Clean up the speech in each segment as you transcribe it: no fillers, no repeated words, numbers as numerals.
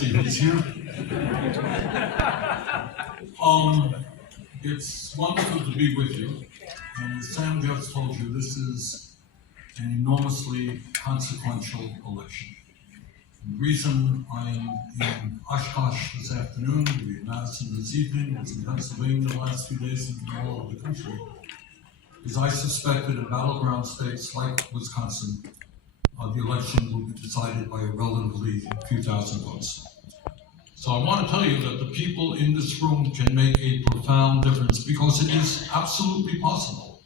see who's here. It's wonderful to be with you. And as Sam just told you, this is an enormously consequential election. The reason I am in Oshkosh this afternoon, we'll be in Madison this evening, was in Pennsylvania the last few days, and all over the country, is I suspect that in battleground states like Wisconsin, the election will be decided by a relatively few thousand votes. So I want to tell you that the people in this room can make a profound difference, because it is absolutely possible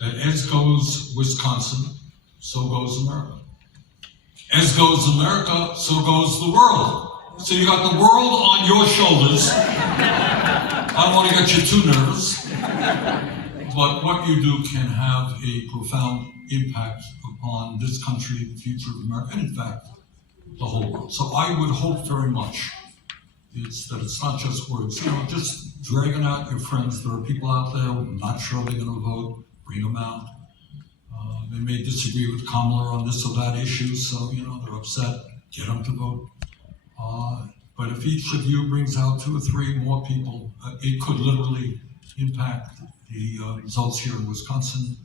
that as goes Wisconsin, so goes America. As goes America, so goes the world. So you got the world on your shoulders. I don't want to get you too nervous, but what you do can have a profound impact upon this country, the future of America, and in fact, the whole world. So I would hope very much that it's not just words. You know, just dragging out your friends. There are people out there who are not sure they're going to vote. Bring them out. They may disagree with Kamala on this or that issue, so you know they're upset. Get them to vote. But if each of you brings out 2 or 3 more people, it could literally impact the results here in Wisconsin,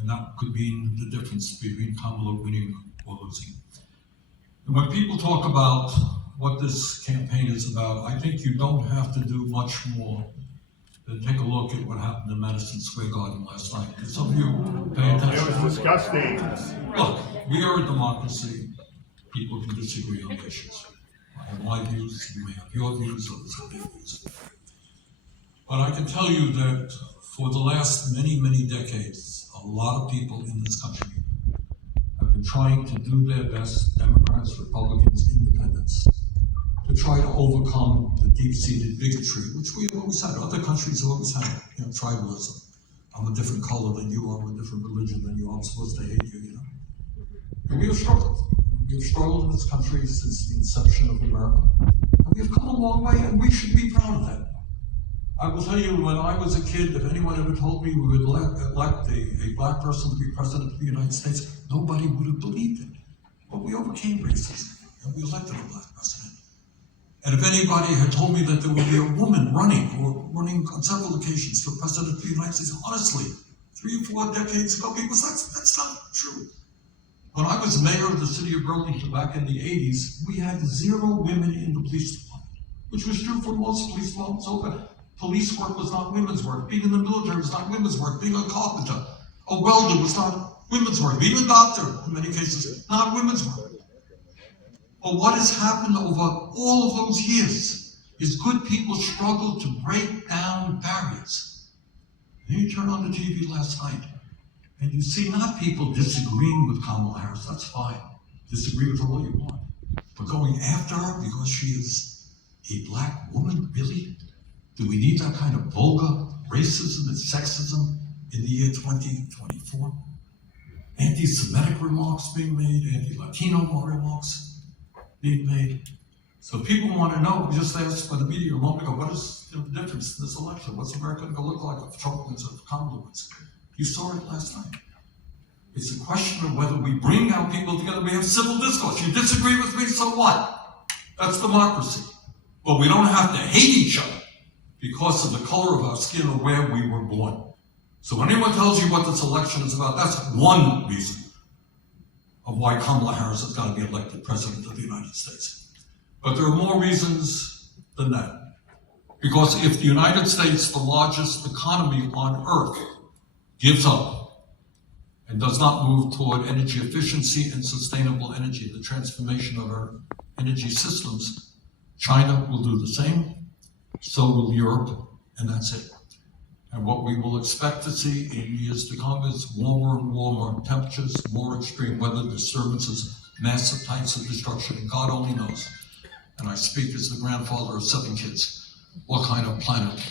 and that could mean the difference between Kamala winning or losing. And when people talk about what this campaign is about, I think you don't have to do much more than take a look at what happened in Madison Square Garden last night. Did some of you pay attention? It was disgusting. Look, we are a democracy. People can disagree on issues. I have my views, you may have your views, others have their views. But I can tell you that for the last many, many decades, a lot of people in this country have been trying to do their best, Democrats, Republicans, independents, to try to overcome the deep-seated bigotry, which we have always had. Other countries have always had, you know, tribalism. I'm a different color than you, I'm a different religion than you, I'm supposed to hate you, you know. And we have struggled. We have struggled in this country since the inception of America. And we have come a long way, and we should be proud of that. I will tell you, when I was a kid, if anyone ever told me we would elect a black person to be president of the United States, nobody would have believed it. But we overcame racism, and we elected a black president. And if anybody had told me that there would be a woman running on several occasions for president of the United States, honestly, 3 or 4 decades ago, people said, that's not true. When I was mayor of the city of Burlington back in the 80s, we had 0 women in the police department, which was true for most police departments. Police work was not women's work. Being in the military was not women's work. Being a carpenter, a welder was not women's work. Being a doctor, in many cases, not women's work. But what has happened over all of those years is good people struggle to break down barriers. Then you turn on the TV last night, and you see not people disagreeing with Kamala Harris, that's fine. Disagree with her all you want. But going after her because she is a black woman, really? Do we need that kind of vulgar racism and sexism in the year 2024? Anti-Semitic remarks being made, anti-Latino remarks being made. So people want to know, we just asked by the media a moment ago, what is the difference in this election? What's America going to look like if Trump wins or if Kamala wins? You saw it last night. It's a question of whether we bring our people together, we have civil discourse. You disagree with me, so what? That's democracy. But we don't have to hate each other because of the color of our skin or where we were born. So when anyone tells you what this election is about, that's one reason of why Kamala Harris has got to be elected president of the United States. But there are more reasons than that. Because if the United States, the largest economy on earth, gives up and does not move toward energy efficiency and sustainable energy, the transformation of our energy systems, China will do the same, so will Europe, and that's it. And what we will expect to see in years to come is warmer and warmer temperatures, more extreme weather disturbances, massive types of destruction, and God only knows. And I speak as the grandfather of 7 kids, what kind of planet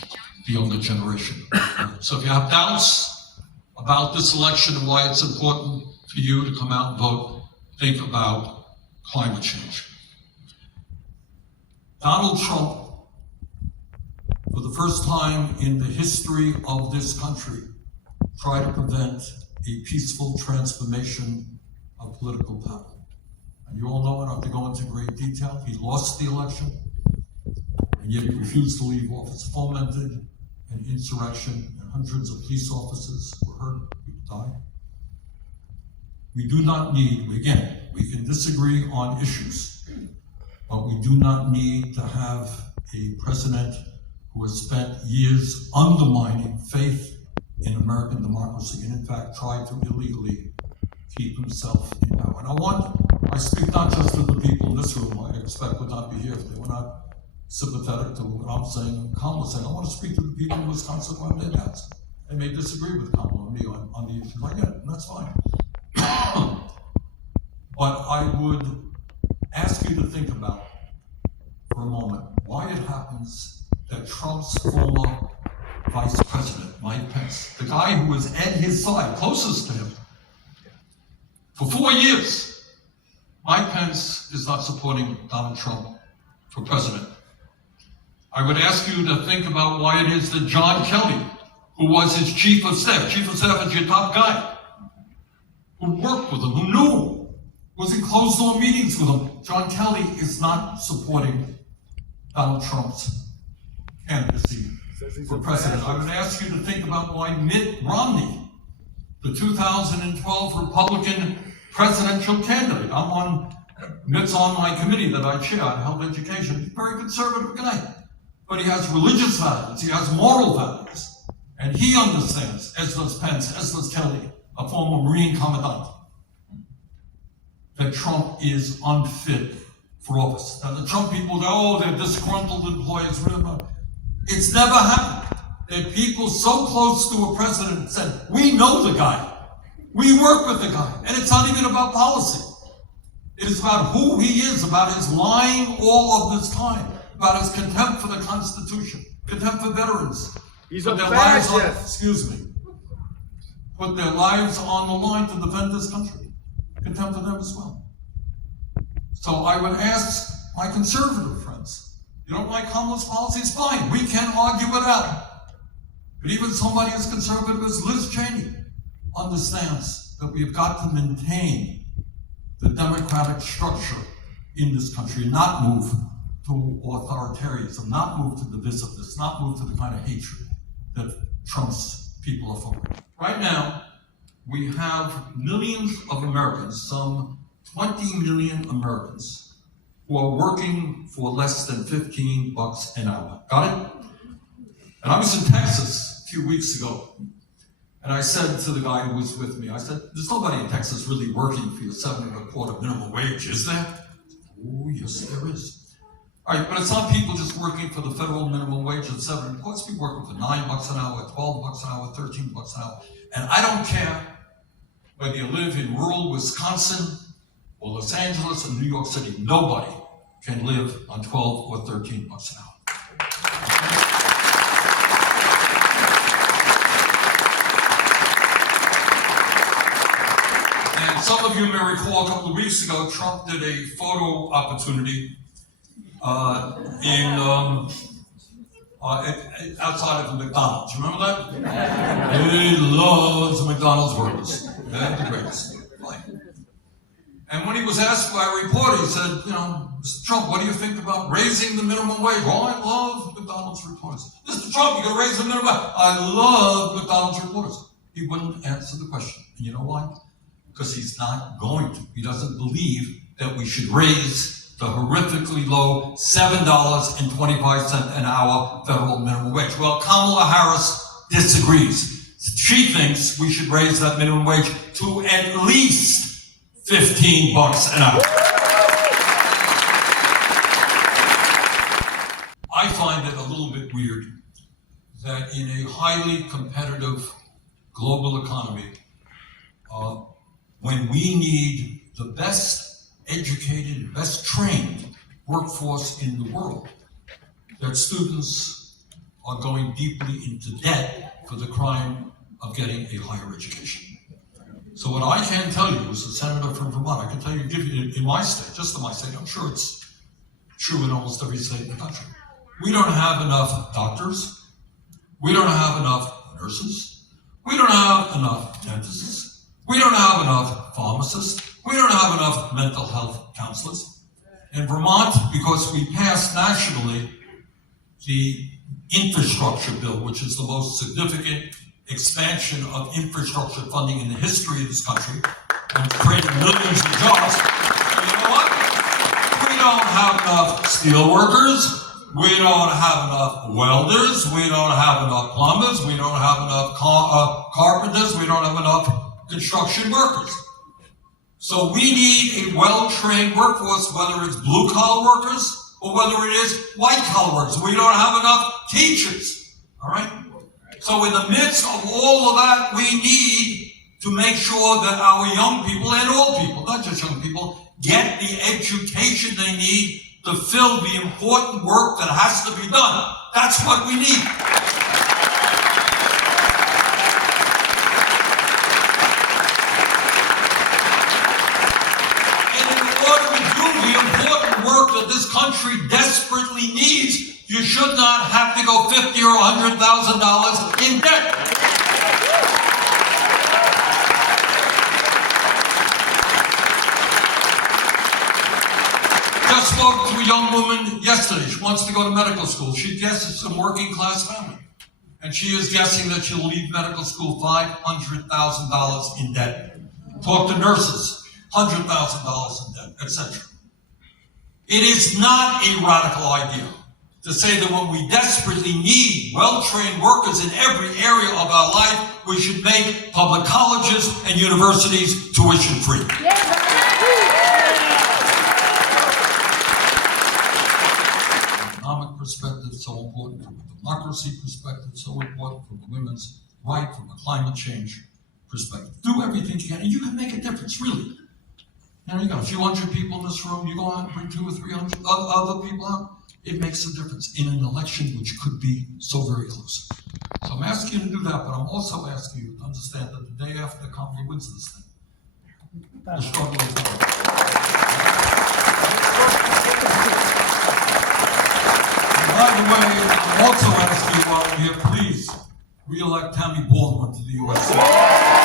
the younger generation. So if you have doubts about this election and why it's important for you to come out and vote, think about climate change. Donald Trump, for the first time in the history of this country, tried to prevent a peaceful transformation of political power. You all know, I don't have to go into great detail. He lost the election, and yet he refused to leave office, fomented an insurrection, and hundreds of police officers were hurt, people died. We do not need, again, we can disagree on issues, but we do not need to have a president who has spent years undermining faith in American democracy and in fact tried to illegally keep himself in power. And I speak not just to the people in this room, I expect would not be here if they were not sympathetic to what I'm saying and Kamala saying. I want to speak to the people in Wisconsin who have dead hats. They may disagree with Kamala and me on the issues. I get it, and that's fine. But I would ask you to think about for a moment why it happens that Trump's former vice president, Mike Pence, the guy who was at his side, closest to him, for 4 years, Mike Pence is not supporting Donald Trump for president. I would ask you to think about why it is that John Kelly, who was his chief of staff is your top guy, who worked with him, who knew, was in closed-door meetings with him. John Kelly is not supporting Donald Trump's candidacy for president. I would ask you to think about why Mitt Romney, the 2012 Republican presidential candidate, Mitt's on my committee that I chair on health education. He's a very conservative guy, but he has religious values, he has moral values, and he understands, as does Pence, as does Kelly, a former Marine commandant, that Trump is unfit for office. Now the Trump people go, oh, they're disgruntled employees, whatever. It's never happened that people so close to a president said, we know the guy, we work with the guy, and it's not even about policy. It is about who he is, about his lying all of this time, about his contempt for the Constitution, contempt for veterans. He's put a their lives on, fascist. put their lives on the line to defend this country. Contempt for them as well. So I would ask my conservative friends, you don't like Kamala's policies? Fine, we can argue it out. But even somebody as conservative as Liz Cheney understands that we've got to maintain the democratic structure in this country, not move to authoritarianism, not move to divisiveness, not move to the kind of hatred that Trump's people are forwarding. Right now, we have millions of Americans, some 20 million Americans, who are working for less than $15 an hour. Got it? And I was in Texas a few weeks ago, and I said to the guy who was with me, I said, there's nobody in Texas really working for your $7.25 minimum wage, is there? Oh, yes, there is. All right, but it's not people just working for the federal minimum wage of $7. It's people working for $9 an hour, $12 an hour, $13 an hour. And I don't care whether you live in rural Wisconsin or Los Angeles or New York City, nobody can live on $12 or $13 an hour. And some of you may recall a couple of weeks ago, Trump did a photo opportunity outside of the McDonald's. Remember that? He loves McDonald's workers. They're the greatest. Fine. And when he was asked by a reporter, he said, Mr. Trump, what do you think about raising the minimum wage? Oh, I love McDonald's reporters. Mr. Trump, you're going to raise the minimum wage? I love McDonald's reporters. He wouldn't answer the question. And you know why? Because he's not going to. He doesn't believe that we should raise the horrifically low $7.25 an hour federal minimum wage. Well, Kamala Harris disagrees. She thinks we should raise that minimum wage to at least $15 an hour. I find it a little bit weird that in a highly competitive global economy, when we need the best educated, best trained workforce in the world, that students are going deeply into debt for the crime of getting a higher education. So what I can tell you as a senator from Vermont, I can tell you, give you in my state, just in my state, I'm sure it's true in almost every state in the country. We don't have enough doctors. We don't have enough nurses. We don't have enough dentists. We don't have enough pharmacists. We don't have enough mental health counselors. In Vermont, because we passed nationally the infrastructure bill, which is the most significant expansion of infrastructure funding in the history of this country, and created millions of jobs. And you know what? We don't have enough steel workers. We don't have enough welders. We don't have enough plumbers. We don't have enough carpenters. We don't have enough construction workers. So we need a well-trained workforce, whether it's blue-collar workers or whether it is white-collar workers. We don't have enough teachers, all right? So in the midst of all of that, we need to make sure that our young people, and all people, not just young people, get the education they need to fill the important work that has to be done. That's what we need. Work that this country desperately needs, you should not have to go $50,000 or $100,000 in debt. Just spoke to a young woman yesterday. She wants to go to medical school. She guesses it's a working class family. And she is guessing that she'll leave medical school $500,000 in debt. Talk to nurses, $100,000 in debt, etc. It is not a radical idea to say that when we desperately need well-trained workers in every area of our life, we should make public colleges and universities tuition-free. From an economic perspective, so important. From a democracy perspective, so important. From a women's right, from a climate change perspective. Do everything you can, and you can make a difference, really. Now you got a few hundred people in this room, you go out and bring 200 or 300 other people out, it makes a difference in an election which could be so very close. So I'm asking you to do that, but I'm also asking you to understand that the day after Kamala wins this thing, the struggle is over. And by the way, I'm also asking you while we're here, please re-elect Tammy Baldwin to the U.S. Senate.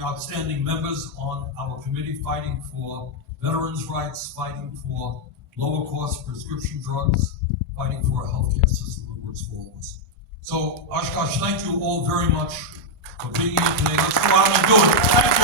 Outstanding members on our committee fighting for veterans' rights, fighting for lower cost prescription drugs, fighting for a healthcare system that works for all of us. So, Oshkosh, thank you all very much for being here today. Let's go out and do it.